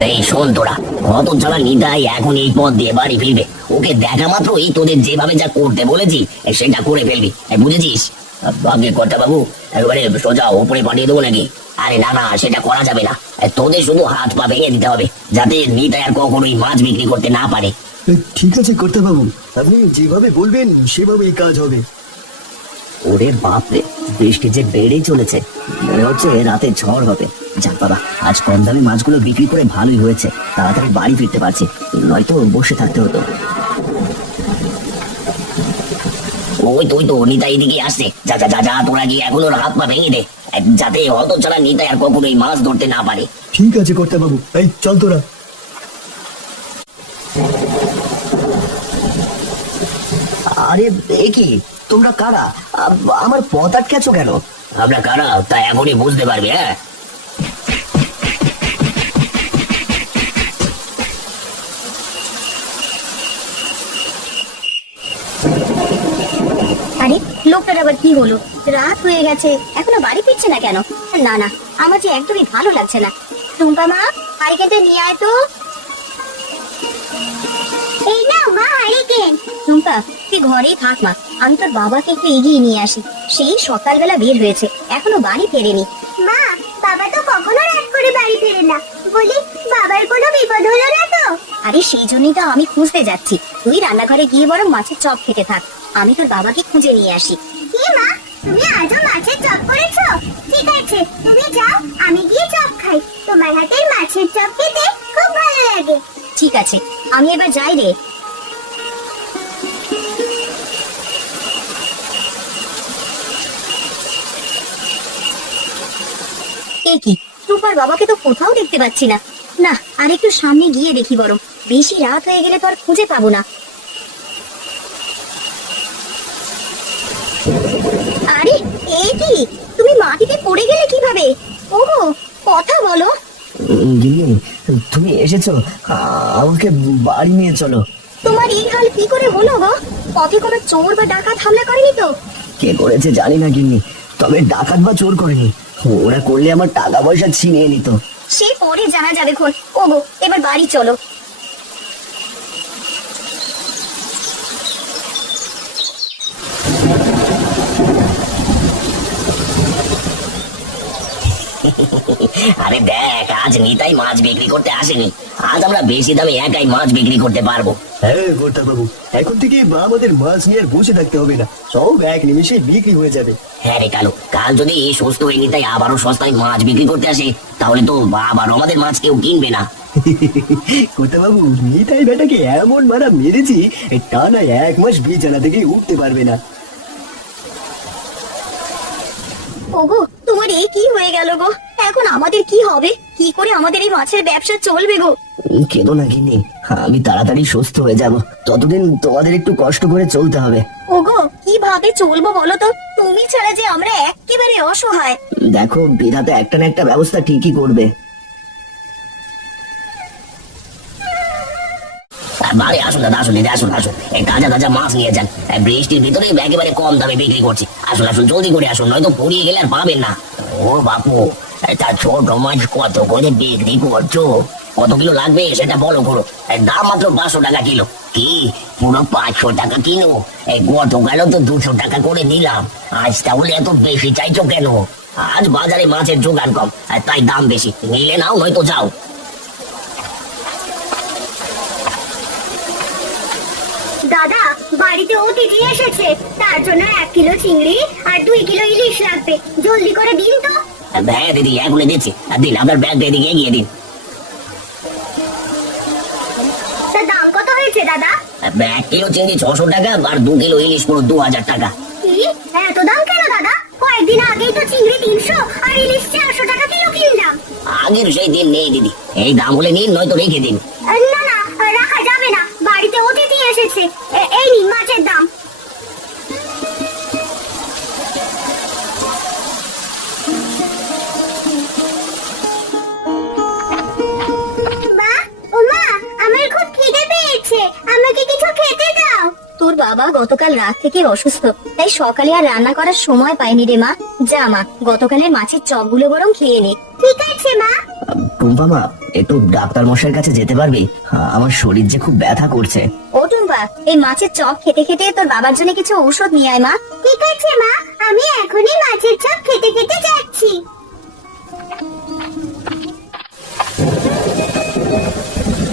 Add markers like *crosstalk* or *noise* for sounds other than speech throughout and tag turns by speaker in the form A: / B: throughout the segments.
A: এই শোন তোরা কত ছাড়া নিতাই এখন এই পথ দিয়ে বাড়ি ফিরবে। ওকে দেখা মাত্র এই তোদের যেভাবে যা করতে বলেছি, সেটা করে ফেলবি। বুঝেছিস? ভাগ্যে কর্তা বাবু, একেবারে সোজা ওপরে পাঠিয়ে দেবো নাকি? আরে না না, সেটা করা যাবে না। তোদের শুধু হাত পা ভেঙে দিতে হবে, যাতে নিতাই আর কখনোই মাছ বিক্রি করতে না পারে।
B: ঠিক আছে কর্তা বাবু। আপনি যেভাবে বলবেন, সেভাবেই কাজ হবে।
A: ওরে বাপরে বৃষ্টি যে বেড়েই চলেছে। মনে হচ্ছে রাতে ঝড় হবে। যাক বাবা আজ কম দামে মাছগুলো বিক্রি করে ভালোই হয়েছে। তাড়াতাড়ি বাড়ি ফিরতে পারছি। নয়তো বসে থাকতে হতো। ওই তো ওই তো নিতা এদিকে আসছে। যা যা যা যা তোরা গিয়ে এখন হাত পা ভেঙে দে। যাতে অত ছাড়া নিতা আর কখনোই মাছ ধরতে না পারে।
B: ঠিক আছে কর্তা বাবু এই চল তোরা।
A: আরে এ কি? তোমরা কারা? আমার পথ আটকেছো কেন? আমরা কারা? তা এখনই বুঝতে পারবে হ্যাঁ?
C: আরে লোকটার আবার কি হলো? রাত হয়ে গেছে এখনও বাড়ি ফিরছে না কেন? না না আমার যে একদমই ভালো লাগছে না। টুম্পা মা হারিকেনটা নিয়ে আয় তো। টুম্পা তুই ঘরেই থাক মা আমি তোর বাবাকে একটু এগিয়ে নিয়ে আসি। সেই সকালবেলা বের হয়েছে এখনও বাড়ি ফেরেনি।
D: মা বাবা তো কখনো রাত করে বাড়ি ফেরে না। বলি বাবার কোনো বিপদ হলো না তো?
C: আরে সেই জন্যই তো আমি খুঁজতে যাচ্ছি। তুই রান্নাঘরে গিয়ে বরং মাছের চপ খেতে থাক। আমি তোর বাবাকে খুঁজে নিয়ে আসি।
D: কি মা তুমি আজও মাছের চপ করেছ? ঠিক আছে তুমি যাও আমি গিয়ে চপ খাই। তোমার হাতের মাছের চপ খেতে খুব ভালো লাগে।
C: ঠিক আছে আমি এবার যাই রে। এ কি? রূপার বাবাকে তো কোথাও দেখতে পাচ্ছি না। না আর একটু সামনে গিয়ে দেখি বরং। বেশি রাত হয়ে গেলে তো আর খুঁজে পাবো না। আরে এ কি? তুমি মাটিতে পড়ে গেলে কীভাবে? ওগো কথা বলো।
A: গিন্নি তুমি এসেছ। আমাকে বাড়ি নিয়ে চলো।
C: তোমার এই হাল কি করে হলো গো? পথে কোনো চোর বা ডাকাত হামলা করেনি তো?
A: কে করেছে জানি না গিন্নি তবে ডাকাত বা চোর করেনি। ওরা করলে আমার টাকা পয়সা ছিনিয়ে নিত।
C: সে পরে জানা যাবে খন। ওগো, এবার বাড়ি চলো।
A: আরে দেখ আজ নিতাই মাছ বিক্রি করতে আসেনি। আজ আমরা বেশি দামে একাই মাছ বিক্রি করতে পারব।
B: হ্যাঁ বাবু এখন থেকে আমাদের মাছ নিয়ে আর বসে থাকতে হবে না। সব এক নিমিষে বিক্রি হয়ে যাবে।
A: হ্যাঁ রে কালু কাল যদি এই সুস্থ নিতাই আবারও সস্তায় মাছ বিক্রি করতে আসে তাহলে তো আবারও আমাদের মাছ কেউ কিনবে না।
B: কর্তা বাবু নিতাই বেটাকে এমন মারা মেরেছি টানা এক মাস বিছানা থেকে উঠতে পারবে না
C: ওগো তোমার কি হয়ে গেল গো? এখন আমাদের কি হবে? কি করে আমাদের এই মাছের ব্যবসা চলবে গো?
A: কেঁদো না গিন্নি। আমি তাড়াতাড়ি সুস্থ হয়ে যাব। ততদিন তোমাদের একটু কষ্ট করে চলতে হবে।
C: ওগো কীভাবে চলবো বলো তো? তুমি ছাড়া যে আমরা একেবারে অসহায়।
A: দেখো বিধাতা একটা না একটা ব্যবস্থা ঠিকই করবে। বাড়ি আসুন দাদা আসুন দিদি আসুন আসুন। এই তাজা তাজা মাছ নিয়ে যান। বৃষ্টির ভিতরে একেবারে কম দামে বিক্রি করছি। আসুন আসুন জলদি করে আসুন নয়তো পুড়িয়ে গেলে আর পাবেন না। ও বাপু তা ছোট মাছ কত করে বিক্রি করছ? কত কিলো লাগবে সেটা বলো করো দাম মাত্র পাঁচশো টাকা কিলো। কি? পুরো পাঁচশো টাকা কিলো? এই গতকালও তো দুশো টাকা করে নিলাম। আজ তাহলে এত বেশি চাইছো কেন? আজ বাজারে মাছের যোগান কম তাই দাম বেশি। নিলে নাও, নয়তো যাও।
D: দাদা বাড়িতে অতিথি এসেছে। তার জন্য এক কিলো চিংড়ি আর দুই কিলো ইলিশ লাগবে। জলদি করে দিন তো।
A: হ্যাঁ দিদি এখনই দিচ্ছি। আর দিন আপনার ব্যাগটা এদিকে এগিয়ে দিন।
D: তা দাম কত হয়েছে দাদা?
A: এক কিলো চিংড়ি ছশো টাকা আর দু কিলো ইলিশ পুরো দু হাজার টাকা।
D: এত দাম কেন দাদা? কয়েকদিন আগেই তো চিংড়ি তিনশো আর ইলিশ চারশো টাকা কিলো কিনলাম।
A: আগের সেই দিন নেই দিদি। এই দাম হলে নিন নয়তো রেখে দিন।
C: গতকাল রাত থেকে অসুস্থ। তাই সকালে আর রান্না করার সময় পাইনি রে মা। যা মা গতকালের মাছের চপগুলো বরং খেয়ে নে।
D: ঠিক আছে মা।
A: টুম্পা মা একটু ডাক্তার মশাইয়ের কাছে যেতে পারবি। আমার শরীর যে খুব ব্যথা করছে।
C: ও টুম্পা এই মাছের চপ খেতে খেতে তোর বাবার জন্য কিছু ঔষধ নিয়ে আয় মা।
D: ঠিক আছে মা। আমি এখনই মাছের চপ খেতে খেতে যাচ্ছি।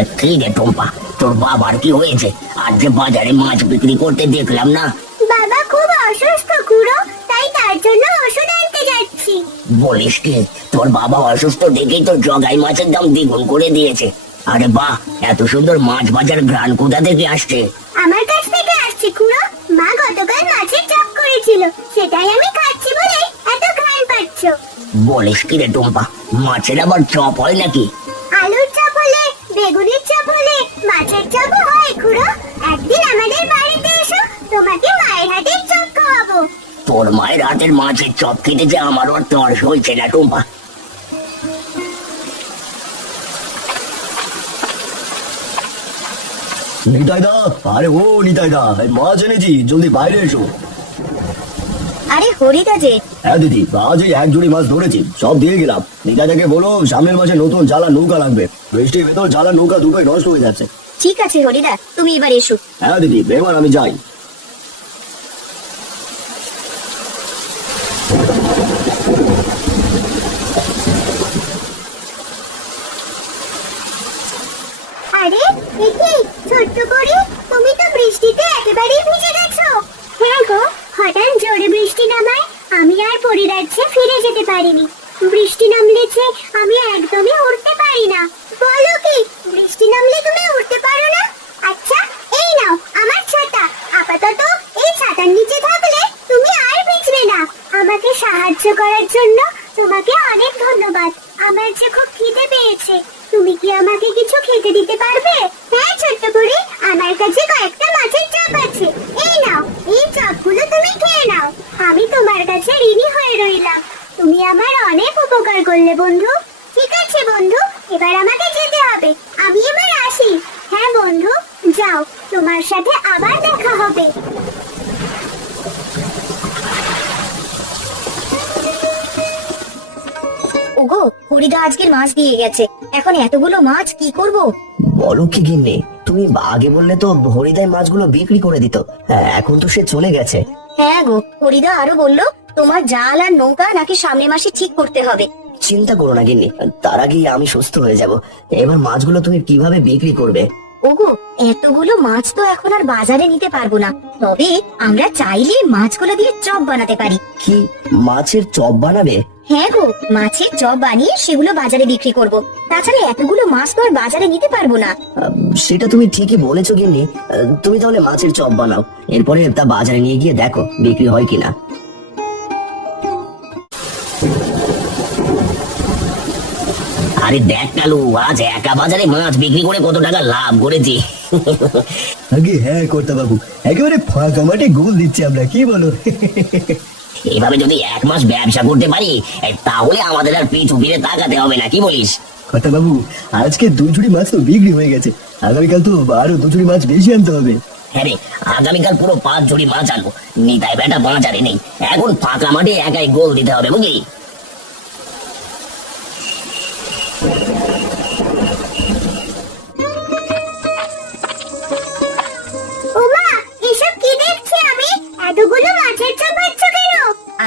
A: এ, কি রে টুম্পা? তোর বাবার কি হয়েছে? আজ যে বাজারে মাছ বিক্রি করতে দেখলাম না।
D: বাবা খুব অসুস্থ খুড়ো তাই তার জন্য ওষুধ আনতে যাচ্ছি।
A: বলিস কি? তোর বাবা অসুস্থ দেখেই তো জগাই মাছের দাম দ্বিগুণ করে দিয়েছে। আরে বাহ এত সুন্দর মাছ বাজার গ্রান কোথা থেকে আসছে?
D: আমার কাছ থেকে আসছে খুড়ো। মা গতকাল মাছের চপ করেছিল সেটাই আমি খাচ্ছি বলে এত ঘ্রাণ পাচ্ছ।
A: বলিস কি রে টুম্পা মাছের আবার চপ হয় নাকি
D: আলুর চপ হলে বেগুনের চপ হলে মাছের চপ হয় খুড়ো একদিন আমাদের বাড়িতে এসো তোমাকে মায়ের হাতের চপ খাওয়াবো
A: তোর মায়ের হাতের মাছের চপ খেতে যে আমারও আর তর্স হয়েছে না টুম্পা।
B: নিতাই দা আরে ও মাছ এনেছি জলদি বাইরে এসো।
C: আরে হরিদা যে।
B: হ্যাঁ দিদি আজ এই এক জুড়ি মাছ ধরেছি সব দিয়ে গেলাম। নিতাইদাকে বলো সামনের মাসে নতুন জ্বালা নৌকা লাগবে। বৃষ্টির ভেতর জ্বালা নৌকা দুটোই নষ্ট হয়ে যাচ্ছে।
C: ঠিক আছে হরিদা তুমি এবার এসো।
B: হ্যাঁ দিদি এবার আমি যাই
D: আরে দেখি ছোট্ট করে তুমি তো বৃষ্টিতে একেবারেই ভিজে গেছো হ্যাঁ গো হঠাৎ জোরে বৃষ্টি নামায় আমি আর ফিরে যেতে পারিনি। বৃষ্টি নামলেছে আমি একদমই উঠতে পারি না। বলো কি, বৃষ্টি নামলে তুমি উঠতে পারো না? আচ্ছা এই নাও আমার ছাতা। আপাতত এই ছাতার নিচে থাকলে তুমি আর ভিজবে না। আমাকে সাহায্য করার জন্য তোমাকে অনেক ধন্যবাদ। আমার যে খুব খিদে পেয়েছে। তুমি কি আমাকে কিছু খেতে দিতে পারবে? হ্যাঁ ছোট্ট বুড়ি, আমার কাছে কয়েকটা মাছের চপ আছে। এই নাও, এই চপগুলো তুমি খেয়ে নাও। আমি তোমার কাছে ঋণী হয়ে রইলাম। তুমি আমার অনেক উপকার করলে, বন্ধু। ঠিক আছে, বন্ধু, এবার আমাকে যেতে হবে। আমি এবার আসি। হ্যাঁ বন্ধু, যাও, তোমার সাথে আবার দেখা হবে।
C: ওগো হরিদা আজকের মাছ দিয়ে গেছে। এখন এতগুলো মাছ কি করব?
A: বলো কি গিন্নি তুমি আগে বললে তো হরিদাই মাছগুলো বিক্রি করে দিত। হ্যাঁ, এখন তো সে চলে গেছে।
C: হ্যাঁ গো হরিদা আরও বলল তোমার জাল আর নৌকা নাকি সামনের মাসে ঠিক করতে হবে।
A: চিন্তা করো না গিন্নি তার আগেই আমি সুস্থ হয়ে যাব। এবার মাছগুলো তুমি কীভাবে বিক্রি করবে?
C: ওগো এতগুলো মাছ তো এখন আর বাজারে নিতে পারব না। তবে আমরা চাইলে মাছগুলো দিয়ে চপ বানাতে পারি।
A: কি মাছের চপ বানাবে?
C: হ্যাঁ গো মাছের চপ বানিয়ে সেগুলো বাজারে বিক্রি করব। তাছাড়া এতগুলো মাছ তো আর বাজারে নিতে পারব না।
A: সেটা তুমি ঠিকই বলেছ গিন্নি। তুমি তাহলে মাছের চপ বানাও। এরপরে তা বাজারে নিয়ে গিয়ে দেখো বিক্রি হয় কিনা। আরে দেখ কালু আজ একা বাজারে মাছ বিক্রি করে কত টাকা লাভ করেছি।
B: আগে হ্যাঁ কর্তা বাবু একেবারে ফাঁকা মাঠে গোল দিচ্ছি আমরা কি বলো?
A: এভাবে যদি এক মাস ব্যবসা করতে পারি তাহলে আমাদের আর পিছু ফিরে তাকাতে হবে না কি বলিস?
B: কর্তা বাবু আজকে দু ঝুড়ি মাছ তো বিক্রি হয়ে গেছে। আগামীকাল তো আরও দু ঝুড়ি মাছ বেশি আনতে হবে।
A: হ্যাঁ রে আগামীকাল পুরো পাঁচ জুড়ি মাছ আনব নিতাই বেটা বাজারে নেই। এখন ফাঁকা মাঠে একাই গোল দিতে হবে বুঝলি?
D: এসব কি দেখছি আমি? এতগুলো মাছের চপ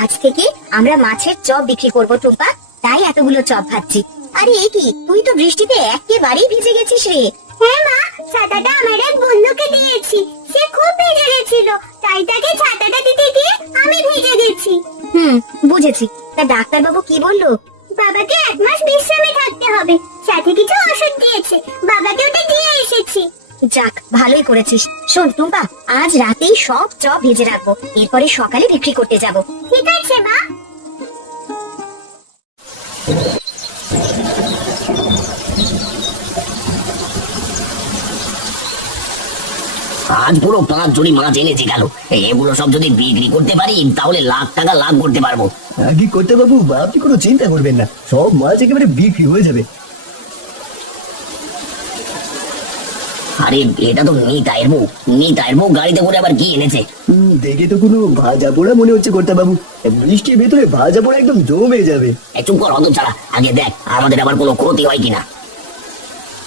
C: আজ থেকে আমরা মাছের চপ বিক্রি করব টুম্পা। তাই এতগুলো চপ ভাবছি। আরে এ কি? তুই তো বৃষ্টিতে একেবারেই ভিজে গেছিস রে।
D: হ্যাঁ মা ছাতাটা আমার এক বন্ধুকে দিয়েছি। সে খুব ভিজে গেছিল। তাই তাকে ছাতাটা দিতে গিয়ে আমি ভিজে গেছি।
C: হুম বুঝেছি। তা ডাক্তার বাবু কি বলল?
D: বাবাকে এক মাস বিশ্রামে থাকতে হবে। সাথে কিছু ওষুধ দিয়েছে। বাবাকে ওটা দিয়ে এসেছি।
C: যাক ভালোই করেছিস। শোন টুম্পা আজ রাতেই সব চপ ভেজে রাখব। এরপরে সকালে বিক্রি করতে যাব।
D: ঠিক আছে মা।
A: আজ পুরো পাঁচ জুড়ি মাছ এনেছি গেল এগুলো সব যদি বিক্রি করতে পারি তাহলে লাখ টাকা লাভ করতে পারব।
B: আগে করতে বাবু? আপনি কোনো চিন্তা করবেন না। সব মাছ একেবারে বিক্রি হয়ে যাবে।
A: আরে এটা তো নিতাইয়ের বউ। নিতাইয়ের বউ গাড়িতে করে আবার কি এনেছে?
B: হুম, দেখে তো কোনো ভাজা পোড়া মনে হচ্ছে কর্তা বাবু বৃষ্টির ভেতরে ভাজা পোড়া একদম জমে যাবে।
A: এই চুপ কর অত ছাড়া আগে দেখ আমাদের আবার কোনো ক্ষতি হয় কিনা।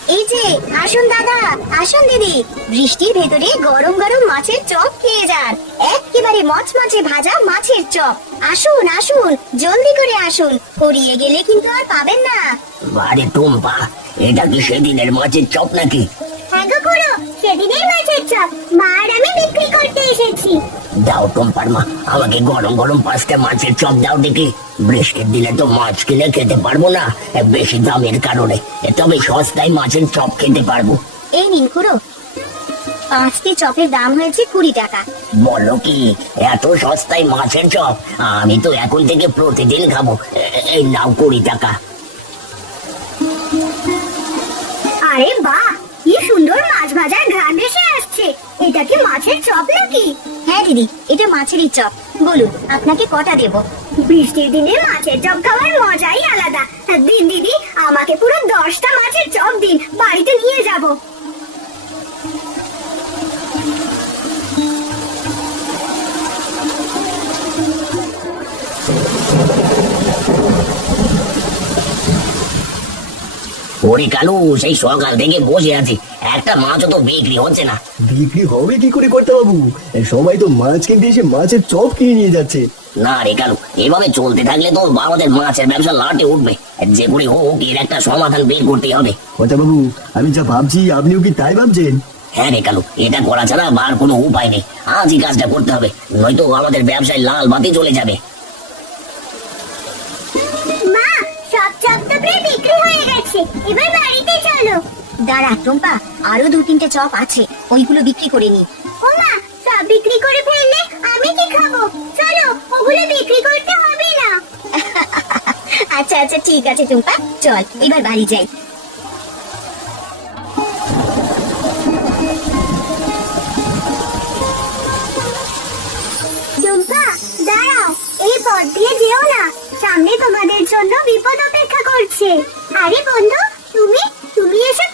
C: এই যে আসুন দাদা আসুন দিদি। বৃষ্টির ভেতরে গরম গরম মাছের চপ খেয়ে যান। একেবারে মচমচে ভাজা মাছের চপ। আসুন আসুন জলদি করে আসুন। ফুরিয়ে গেলে কিন্তু আর পাবেন না।
A: আরে টুম্পা এটা কি সেদিনের মাছের চপ নাকি?
D: হ্যাঁ গো খুড়ো সেদিনের মাছের চপ। মা আর আমি বিক্রি করতে এসেছি।
A: দাও টুম্পার মা আমাকে গরম গরম পাঁচটা মাছের চপ দাও দেখি। বৃষ্টির দিনে তো মাছ কিনে খেতে পারব না বেশি দামের কারণে। তবে সস্তায় মাছের চপ খেতে পারব।
C: এই নিন খুড়ো। পাঁচটি চপের দাম হয়েছে কুড়ি টাকা।
A: বলো কি এত সস্তায় মাছের চপ? আমি তো এখন থেকে প্রতিদিন খাব। এই নাও কুড়ি টাকা।
D: আরে বাহ কি সুন্দর মাছ ভাজার ঘ্রাণ ভেসে আসছে। এটা কি মাছের চপ নাকি?
C: হ্যাঁ দিদি, এটা মাছেরই চপ। বলুন, আপনাকে কটা দেব?
D: বৃষ্টির দিনে মাছের চপ খাওয়ার মজাই আলাদা। দিন, দিদি, আমাকে পুরো দশটা মাছের চপ দিন, বাড়িতে নিয়ে যাব।
A: ওরে কালু সেই সকাল থেকে বসে আছি। একটা মাছও তো বিক্রি হচ্ছে না।
B: বিক্রি হবে কি করে কর্তা বাবু সবাই তো মাছ কিনতে এসে মাছের চপ কিনে নিয়ে যাচ্ছে।
A: না রে কালু এভাবে চলতে থাকলে তো আমাদের মাছের ব্যবসা লাটে উঠবে। যে করে হোক এর একটা সমাধান বের করতে হবে।
B: কর্তা বাবু আমি যা ভাবছি আপনিও কি তাই ভাবছেন?
A: হ্যাঁ রে কালু এটা করা ছাড়া আর কোনো উপায় নেই। আজই কাজটা করতে হবে নয়তো আমাদের ব্যবসায় লাল বাতি চলে যাবে।
D: মা সব চপ তো প্রায় বিক্রি হয়ে গেছে। এবার বাড়িতে চলো।
C: দাঁড়া টম্পা আরও দু তিনটে চপ আছে ওইগুলো বিক্রি করে নি।
D: ও মা সব বিক্রি করে ফেললে আমি কি খাব? চলো ওগুলো বিক্রি করতে হবে না। *laughs*
C: আচ্ছা আচ্ছা ঠিক আছে টুম্পা। চল এবার বাড়ি যাই।
D: টুম্পা দাঁড়াও এই পথ দিয়ে যেও না। সামনে তোমাদের জন্য বিপদ অপেক্ষা করছে। আরে বন্ধু তুমি তুমি বলছো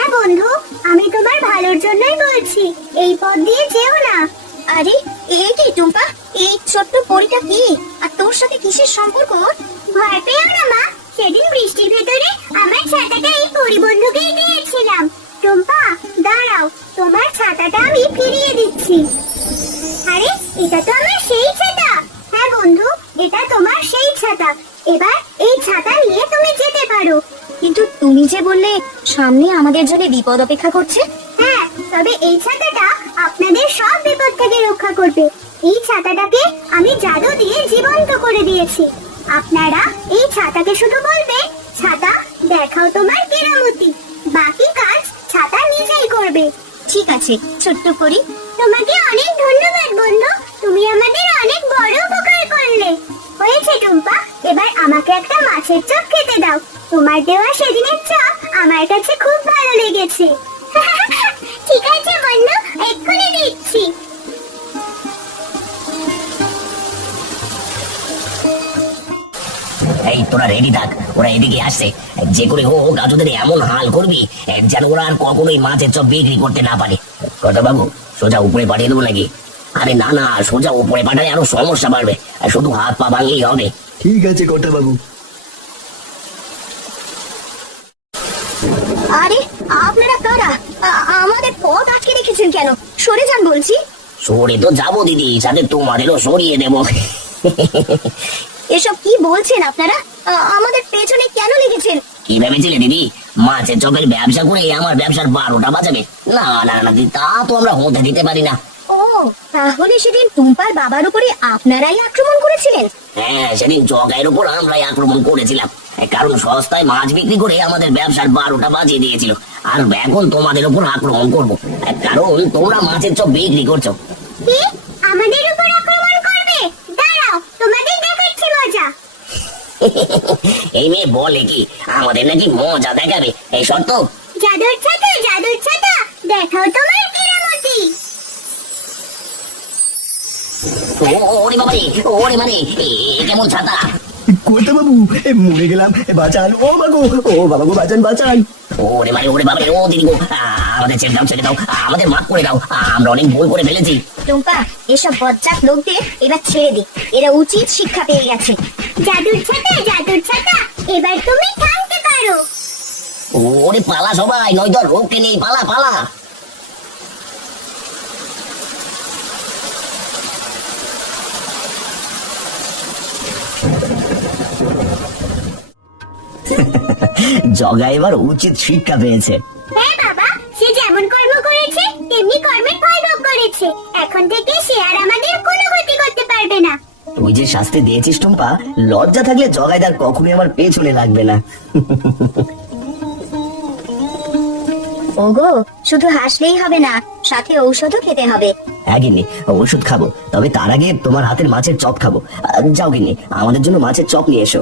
D: হ্যাঁ বন্ধু, আমি তোমার ভালোর জন্যই বলছি, এই পথ দিয়ে যেও না।
C: আরে, এ কি টুম্পা? এই ছোট্ট পরিটা কি? আর তোর সাথে কিসের সম্পর্ক?
D: ভয় পেও না, মা। সেদিন বৃষ্টির ভেতরে আমার ছাতাটা এই পরিবন্ধুকেই দিয়েছিলাম। টুম্পা, দাঁড়াও, তোমার ছাতাটা আমি ফিরিয়ে দিচ্ছি। আরে, এটা তো আমার সেই ছাতা। হ্যাঁ বন্ধু, এটা তোমার সেই ছাতা। এবার এই ছাতা নিয়ে তুমি যেতে পারো।
C: কিন্তু তুমি যে বললে সামনে আমাদের জন্য বিপদ অপেক্ষা করছে?
D: হ্যাঁ তবে এই ছাতাটা আপনাদের সব বিপদ থেকে রক্ষা করবে। এই ছাতাটাকে আমি জাদু দিয়ে জীবন্ত করে দিয়েছি। আপনারা এই ছাতাকে শুধু বলবে ছাতা দেখাও তোমার কেরামতি। বাকি কাজ ছাতা নিজেই করবে।
C: ঠিক আছে ছোট্ট করি।
D: তোমাকে অনেক ধন্যবাদ বন্ধু। তুমি আমাদের অনেক বড় উপকার করলে। হয়েছে টুম্পা। এবার আমাকে একটা মাছের চপ খেতে দাও। তোমার দেওয়া সেদিনের চপ আমার কাছে খুব ভালো লেগেছে। *laughs* ঠিক আছে বন্ধু এক্ষুনি দিচ্ছি।
A: এই তোরা রেডি থাক ওরা এদিকে আসছে। যে করে হোক আজ ওদের এমন হাল করবি যেন ওরা আর কখনোই মাছের চপ বিক্রি করতে না পারে। কথা বাবু সোজা উপরে পাঠিয়ে দেবো নাকি? আরে না না সোজা উপরে পাঠালে আরও সমস্যা বাড়বে আর শুধু হাত পা ভাঙলেই হবে।
B: ঠিক আছে কর্তা বাবু
C: আরে আপনারা কারা আ- আমাদের পথ কেন? সরে যান বলছি।
A: সরে তো যাব দিদি সাথে তোমাদেরও সরিয়ে দেব।
C: এসব কি বলছেন আপনারা? আমাদের পেছনে কেন লিখেছেন
A: কি ভেবেছিলে দিদি? মাছের চপের ব্যবসা করে আমার ব্যবসার বারোটা বাজাবে। না না না দিদি, তা তো আমরা হতে দিতে পারি না।
C: তাহলে সেদিন টুম্পার বাবার উপরে আপনারাই আক্রমণ করেছিলেন?
A: হ্যাঁ সেদিন জগাইয়ের উপর আমরাই আক্রমণ করেছিলাম। কারণ সস্তায় মাছ বিক্রি করে আমাদের ব্যবসার বারোটা বাজিয়ে দিয়েছিল। আর এখন তোমাদের উপর আক্রমণ করব। কারণ তোমরা মাছের চপ বিক্রি করছ।
D: আমাদের উপর আক্রমণ করবে? দাঁড়াও তোমাদের দেখাচ্ছি মজা।
A: এই মেয়ে বলে কি আমাদের নাকি মজা দেখাবে এই শর্ত?
D: জাদুর ছাতা জাদুর ছাতা দেখাও তোমার
A: ও- ওরে বাবারে ওরে মানে কেমন ছাতা?
B: কর্তা বাবু? মরে গেলাম। বাঁচান। ও মাগো ও বাবা গো বাঁচান বাঁচান।
A: ওরে মানে ওরে বাবা রে, ও দিদি গো আমাদের ছেড়ে দাও ছেড়ে দাও আমাদের মাফ করে দাও আমরা অনেক ভুল করে ফেলেছি।
C: টুম্পা এসব বজ্জাত লোকদের এবার ছেড়ে দি। এরা উচিত শিক্ষা পেয়ে গেছে।
D: জাদুর ছাতা জাদুর ছাতা এবার তুমি থামতে পারো।
A: ওরে পালা সবাই নয়তো রোগকে নেই পালা পালা। *laughs*
E: জগা এবার উচিত শিক্ষা পেয়েছে।
D: হ্যাঁ বাবা সে যেমন কর্ম করেছে তেমনি কর্মের ফল ভোগ করেছে। এখন থেকে সে আর আমাদের কোনো ক্ষতি করতে পারবে না।
E: তুই যে শাস্তি দিয়েছিস টুম্পা লজ্জা থাকলে জগাইদার কখনোই আমার পেছনে লাগবে না। *laughs*
C: ওগো শুধু হাসলেই হবে না সাথে ঔষধও খেতে হবে।
E: হ্যাঁ গিন্নি ওষুধ খাব তবে তার আগে তোমার হাতের মাছের চপ খাব। আহ, যাও গিন্নি আমাদের জন্য মাছের চপ নিয়ে এসো।